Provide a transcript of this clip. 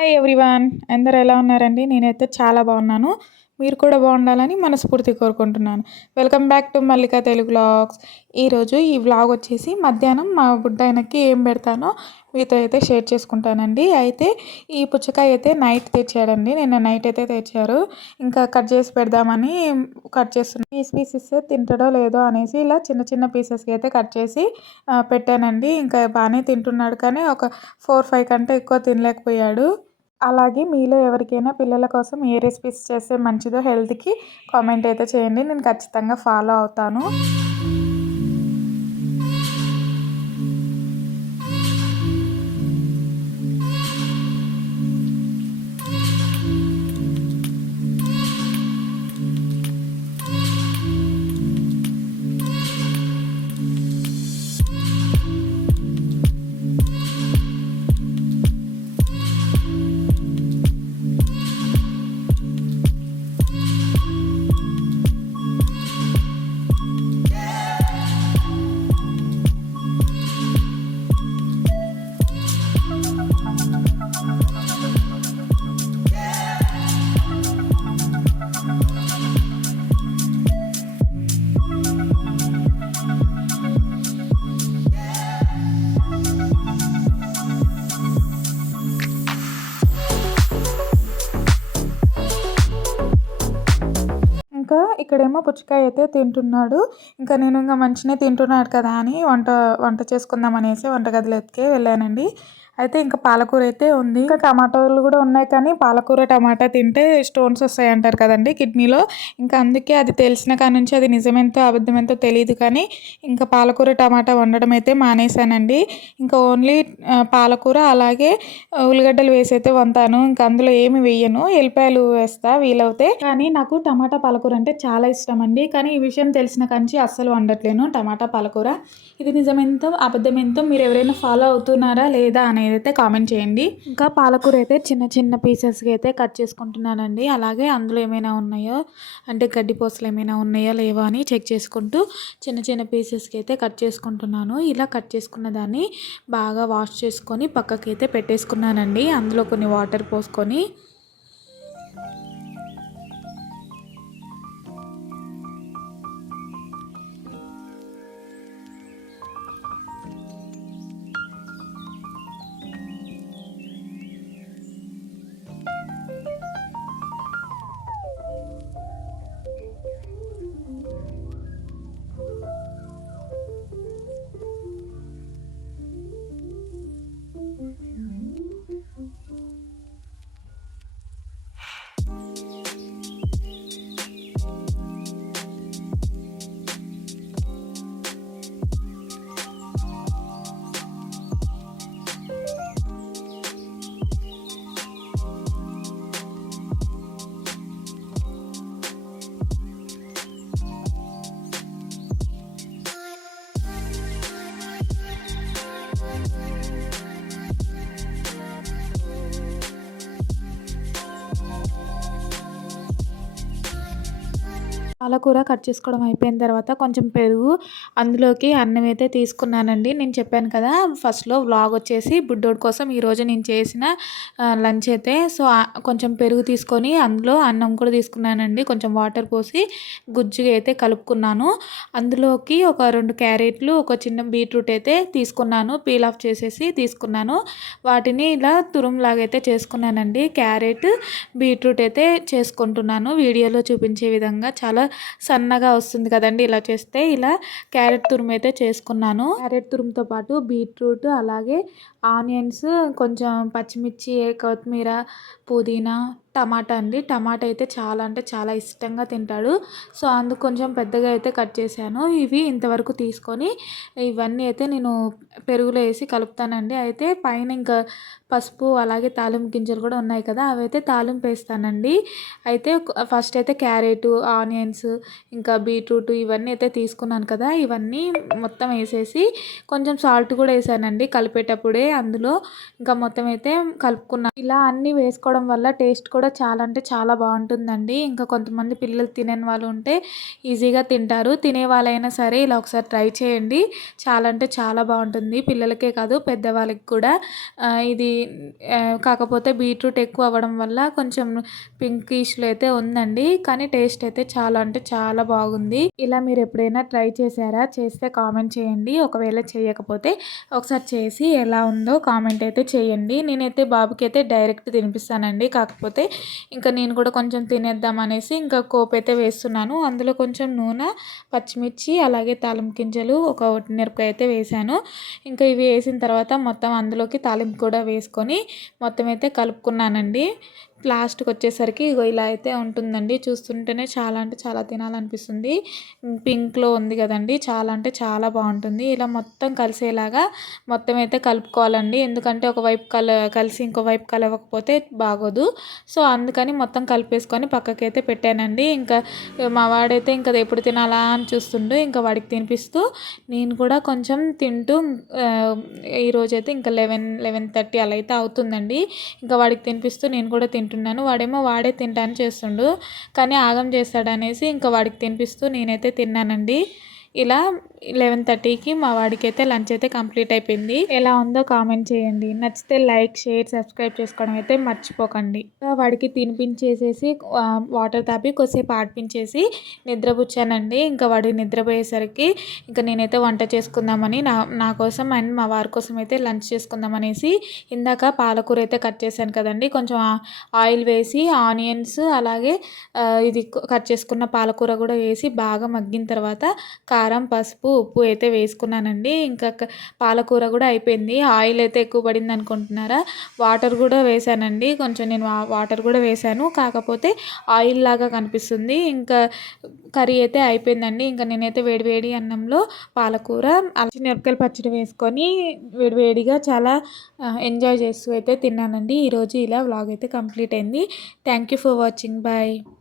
Hi everyone అందరు ఎలా ఉన్నారండి? నేనైతే చాలా బాగున్నాను. మీరు కూడా బాగుండాలని మనస్ఫూర్తి కోరుకుంటున్నాను. Welcome back to Mallika Telugu vlogs ఈరోజు ఈ వ్లాగ్ వచ్చేసి మధ్యాహ్నం మా బుడ్డాయనకి ఏం పెడతానో మీతో అయితే షేర్ చేసుకుంటానండి. అయితే ఈ పుచ్చకాయ అయితే నైట్ తెచ్చాడండి. నిన్న నైట్ అయితే తెచ్చారు. ఇంకా కట్ చేసి పెడదామని కట్ చేస్తున్నాను పీస్ పీసెస్ ఇస్తే తింటాడో లేదో అనేసి ఇలా చిన్న చిన్న పీసెస్కి అయితే కట్ చేసి పెట్టానండి. ఇంకా బాగానే తింటున్నాడు కానీ ఒక ఫోర్ ఫైవ్ కంటే ఎక్కువ తినలేకపోయాడు. అలాగే మీలో ఎవరికైనా పిల్లల కోసం ఏ రెసిపీస్ చేస్తే మంచిదో హెల్త్కి కామెంట్ అయితే చేయండి. నేను ఖచ్చితంగా ఫాలో అవుతాను. ఇక్కడేమో పుచ్చకాయ అయితే తింటున్నాడు. ఇంకా నేను ఇంకా మంచిగా తింటున్నాడు కదా అని వంట వంట చేసుకుందాం అనేసి వంటగదిలోకి వెళ్ళానండి. అయితే ఇంకా పాలకూర అయితే ఉంది. ఇంకా టమాటోలు కూడా ఉన్నాయి కానీ పాలకూర టమాటా తింటే స్టోన్స్ వస్తాయి అంటారు కదండి కిడ్నీలో. ఇంకా అందుకే అది తెలిసిన కాడ నుంచి అది నిజమెంతో అబద్ధమెంతో తెలియదు కానీ ఇంకా పాలకూర టమాటా వండడం అయితే మానేశానండి. ఇంకా ఓన్లీ పాలకూర అలాగే ఉల్లిగడ్డలు వేసి అయితే వంతాను ఇంకా అందులో ఏమి వేయను. ఎల్లిపాయలు వేస్తా వీలవుతే. కానీ నాకు టమాటా పాలకూర అంటే చాలా ఇష్టం అండి కానీ ఈ విషయం తెలిసిన కంచి అస్సలు వండట్లేను టమాటా పాలకూర. ఇది నిజమెంతో అబద్ధమెంతో మీరు ఎవరైనా ఫాలో అవుతున్నారా లేదా అనేది అయితే కామెంట్ చేయండి. ఇంకా పాలకూర అయితే చిన్న చిన్న పీసెస్గా అయితే కట్ చేసుకుంటున్నానండి. అలాగే అందులో ఏమైనా ఉన్నాయో అంటే గడ్డి పోసలు ఏమైనా ఉన్నాయో లేవా అని చెక్ చేసుకుంటూ చిన్న చిన్న పీసెస్కి అయితే కట్ చేసుకుంటున్నాను. ఇలా కట్ చేసుకున్న దాన్ని బాగా వాష్ చేసుకొని పక్కకి అయితే పెట్టేసుకున్నానండి. అందులో కొన్ని వాటర్ పోసుకొని పాలకూర కట్ చేసుకోవడం అయిపోయిన తర్వాత కొంచెం పెరుగు అందులోకి అన్నం అయితే తీసుకున్నానండి. నేను చెప్పాను కదా ఫస్ట్లో వ్లాగ్ వచ్చేసి బుడ్డోడి కోసం ఈరోజు నేను చేసిన లంచ్ అయితే. సో కొంచెం పెరుగు తీసుకొని అందులో అన్నం కూడా తీసుకున్నానండి. కొంచెం వాటర్ పోసి గుజ్జుగా అయితే కలుపుకున్నాను. అందులోకి ఒక రెండు క్యారెట్లు ఒక చిన్న బీట్రూట్ అయితే తీసుకున్నాను. పీల్ ఆఫ్ చేసేసి తీసుకున్నాను. వాటిని ఇలా తురుములాగైతే చేసుకున్నానండి. క్యారెట్ బీట్రూట్ అయితే చేసుకుంటున్నాను. వీడియోలో చూపించే విధంగా చాలా సన్నగా వస్తుంది కదండి. ఇలా చేస్తే ఇలా క్యారెట్ తురుము అయితే చేసుకున్నాను. క్యారెట్ తురుముతో పాటు బీట్రూట్ అలాగే ఆనియన్స్ కొంచెం పచ్చిమిర్చి కొత్తిమీర పుదీనా టమాటా అండి. టమాటా అయితే చాలా అంటే చాలా ఇష్టంగా తింటాడు. సో అందుకు కొంచెం పెద్దగా అయితే కట్ చేశాను. ఇవి ఇంతవరకు తీసుకొని ఇవన్నీ అయితే నేను పెరుగులో వేసి కలుపుతానండి. అయితే పైన ఇంకా పసుపు అలాగే తాలింపు గింజలు కూడా ఉన్నాయి కదా అవి అయితే తాలింపు వేస్తానండి. అయితే ఫస్ట్ అయితే క్యారెట్ ఆనియన్స్ ఇంకా బీట్రూట్ ఇవన్నీ అయితే తీసుకున్నాను కదా ఇవన్నీ మొత్తం వేసేసి కొంచెం సాల్ట్ కూడా వేసానండి కలిపేటప్పుడే అందులో. ఇంకా మొత్తం అయితే కలుపుకున్నాను ఇలా అన్నీ వేసుకోవడం వల్ల టేస్ట్ కూడా కూడా చాలా అంటే చాలా బాగుంటుందండి. ఇంకా కొంతమంది పిల్లలు తినని వాళ్ళు ఉంటే ఈజీగా తింటారు. తినే వాళ్ళైనా సరే ఇలా ఒకసారి ట్రై చేయండి. చాలా అంటే చాలా బాగుంటుంది. పిల్లలకే కాదు పెద్దవాళ్ళకి కూడా. ఇది కాకపోతే బీట్రూట్ ఎక్కువ అవ్వడం వల్ల కొంచెం పింకిష్లో అయితే ఉందండి. కానీ టేస్ట్ అయితే చాలా అంటే చాలా బాగుంది. ఇలా మీరు ఎప్పుడైనా ట్రై చేశారా? చేస్తే కామెంట్ చేయండి. ఒకవేళ చేయకపోతే ఒకసారి చేసి ఎలా ఉందో కామెంట్ అయితే చేయండి. నేనైతే బాబుకి అయితే డైరెక్ట్ తినిపిస్తానండి. కాకపోతే ఇంకా నేను కూడా కొంచెం తినేద్దాం అనేసి ఇంకా కోపు అయితే వేస్తున్నాను. అందులో కొంచెం నూనె పచ్చిమిర్చి అలాగే తాలింపు గింజలు ఒక మిరపకాయ అయితే వేసాను ఇంకా ఇవి వేసిన తర్వాత మొత్తం అందులోకి తాలింపు కూడా వేసుకొని మొత్తం అయితే కలుపుకున్నానండి. లాస్ట్కి వచ్చేసరికి ఇగో ఇలా అయితే ఉంటుందండి. చూస్తుంటేనే చాలా అంటే చాలా తినాలనిపిస్తుంది. పింక్లో ఉంది కదండి. చాలా అంటే చాలా బాగుంటుంది. ఇలా మొత్తం కలిసేలాగా మొత్తం అయితే కలుపుకోవాలండి. ఎందుకంటే ఒకవైపు కల కలిసి ఇంకోవైపు కలవకపోతే బాగోదు. సో అందుకని మొత్తం కలిపేసుకొని పక్కకైతే పెట్టానండి. ఇంకా మా వాడైతే ఇంకా అది ఎప్పుడు తినాలా అని చూస్తుండు. ఇంకా వాడికి తినిపిస్తూ నేను కూడా కొంచెం తింటూ ఈరోజైతే ఇంకా లెవెన్ లెవెన్ థర్టీ అలా అయితే అవుతుందండి. ఇంకా వాడికి తినిపిస్తూ నేను కూడా తింటున్నాను. వాడేమో వాడే తింటాను చేస్తుండు. కానీ ఆగం చేస్తాడనేసి ఇంకా వాడికి తినిపిస్తూ నేనైతే తిన్నానండి. ఇలా లెవెన్ థర్టీకి మా వాడికి అయితే లంచ్ అయితే కంప్లీట్ అయిపోయింది. ఎలా ఉందో కామెంట్ చేయండి. నచ్చితే లైక్ షేర్ సబ్స్క్రైబ్ చేసుకోవడం అయితే మర్చిపోకండి. వాడికి తినిపించేసేసి వాటర్ తాపి కొద్దిసేపు ఆడిపించేసి నిద్రపుచ్చానండి. ఇంకా వాడు నిద్రపోయేసరికి ఇంకా నేనైతే వంట చేసుకుందామని నా నా కోసం అండ్ మా వారి కోసం అయితే లంచ్ చేసుకుందామనేసి ఇందాక పాలకూర అయితే కట్ చేశాను కదండి. కొంచెం ఆయిల్ వేసి ఆనియన్స్ అలాగే ఇది కట్ చేసుకున్న పాలకూర కూడా వేసి బాగా మగ్గిన తర్వాత కారం పసుపు ఉప్పు అయితే వేసుకున్నానండి. ఇంకా పాలకూర కూడా అయిపోయింది. ఆయిల్ అయితే ఎక్కువ పడింది అనుకుంటున్నారా? వాటర్ కూడా వేసానండి. కొంచెం నేను వా- వాటర్ కూడా వేసాను. కాకపోతే ఆయిల్ లాగా కనిపిస్తుంది. ఇంకా కర్రీ అయితే అయిపోయిందండి. ఇంకా నేనైతే వేడివేడి అన్నంలో పాలకూర మిరపకాయలు పచ్చడి వేసుకొని వేడివేడిగా చాలా ఎంజాయ్ చేస్తూ అయితే తిన్నానండి. ఈరోజు ఇలా వ్లాగ్ అయితే కంప్లీట్ అయింది. Thank you for watching. Bye.